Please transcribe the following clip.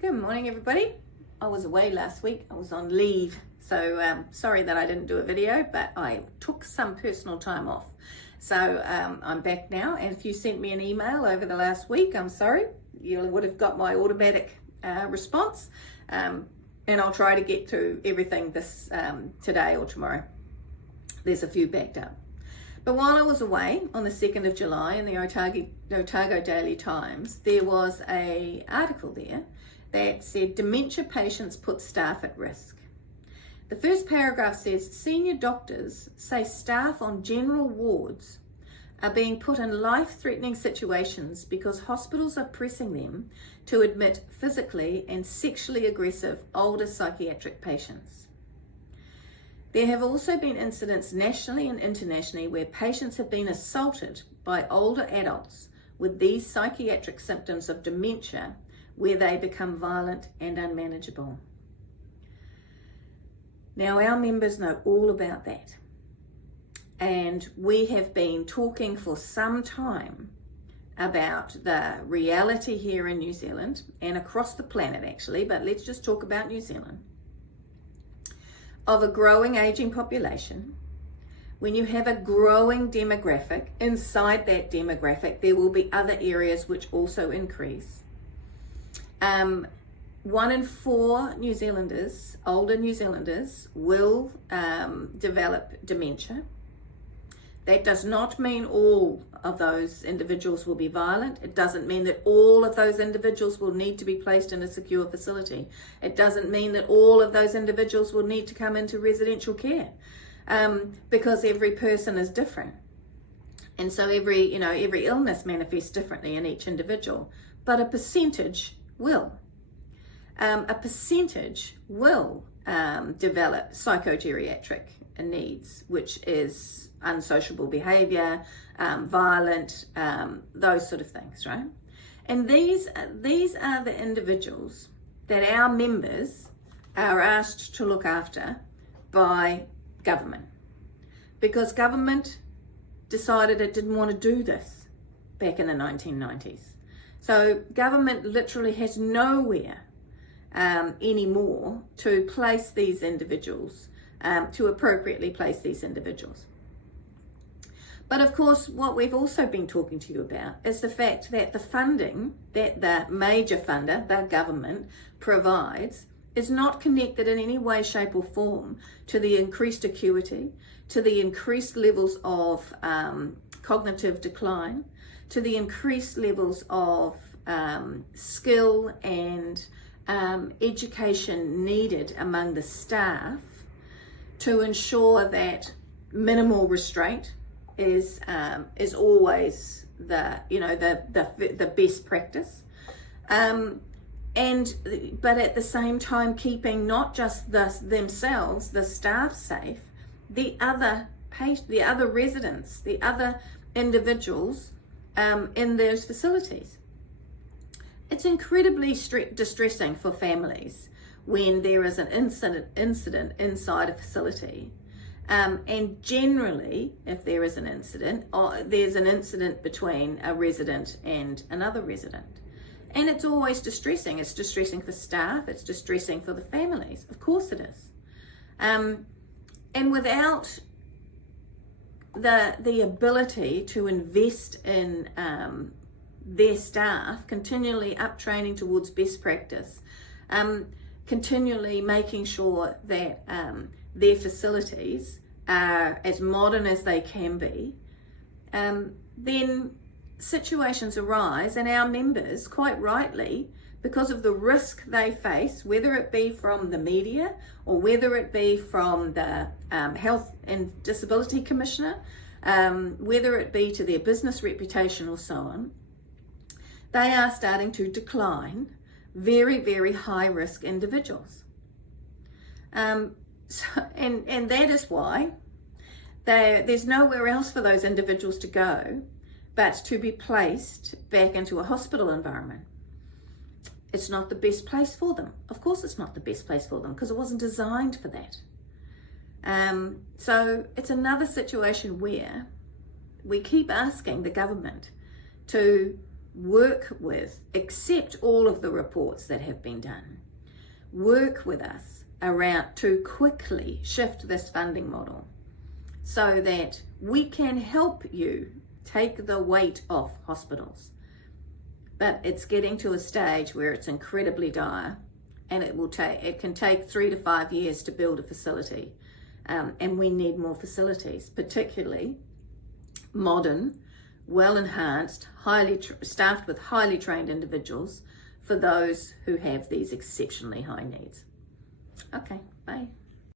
Good morning, everybody. I was away last week. I was on leave, so sorry that I didn't do a video, but I took some personal time off. So I'm back now, and if you sent me an email over the last week, I'm sorry. You would have got my automatic response, and I'll try to get through everything this today or tomorrow. There's a few backed up. But while I was away on the 2nd of July in the Otago Daily Times, there was an article there that said dementia patients put staff at risk. The first paragraph says senior doctors say staff on general wards are being put in life-threatening situations because hospitals are pressing them to admit physically and sexually aggressive older psychiatric patients. There have also been incidents nationally and internationally where patients have been assaulted by older adults with these psychiatric symptoms of dementia, where they become violent and unmanageable. Now, our members know all about that. And we have been talking for some time about the reality here in New Zealand and across the planet actually, but let's just talk about New Zealand, of a growing aging population. When you have a growing demographic, inside that demographic, there will be other areas which also increase. 1 in 4 New Zealanders, older New Zealanders, will develop dementia. That does not mean all of those individuals will be violent. It doesn't mean that all of those individuals will need to be placed in a secure facility. It doesn't mean that all of those individuals will need to come into residential care, because every person is different. And so every illness manifests differently in each individual, but a percentage will. A percentage will develop psychogeriatric needs, which is unsociable behavior, violent, those sort of things, right? And these are the individuals that our members are asked to look after by government, because government decided it didn't want to do this back in the 1990s. So government literally has nowhere anymore to place these individuals, to appropriately place these individuals. But of course, what we've also been talking to you about is the fact that the funding that the major funder, the government, provides is not connected in any way, shape or form to the increased acuity, to the increased levels of cognitive decline, to the increased levels of skill and education needed among the staff to ensure that minimal restraint is always the best practice, but at the same time keeping not just themselves, the staff, safe, the other residents, the other individuals in those facilities. It's incredibly distressing for families when there is an incident inside a facility. And generally, if there is an incident, there's an incident between a resident and another resident. And it's always distressing. It's distressing for staff. It's distressing for the families. Of course it is. And without the ability to invest in their staff, continually up training towards best practice, continually making sure that their facilities are as modern as they can be, then situations arise, and our members, quite rightly, because of the risk they face, whether it be from the media or whether it be from the Health and Disability Commissioner, whether it be to their business reputation or so on, they are starting to decline very, very high risk individuals. And that is why there's nowhere else for those individuals to go but to be placed back into a hospital environment. It's not the best place for them. Of course it's not the best place for them, because it wasn't designed for that. So it's another situation where we keep asking the government to work with, accept all of the reports that have been done, work with us around to quickly shift this funding model so that we can help you take the weight off hospitals. But it's getting to a stage where it's incredibly dire, and it can take 3 to 5 years to build a facility, and we need more facilities, particularly modern, well-enhanced, staffed with highly trained individuals for those who have these exceptionally high needs. Okay, bye.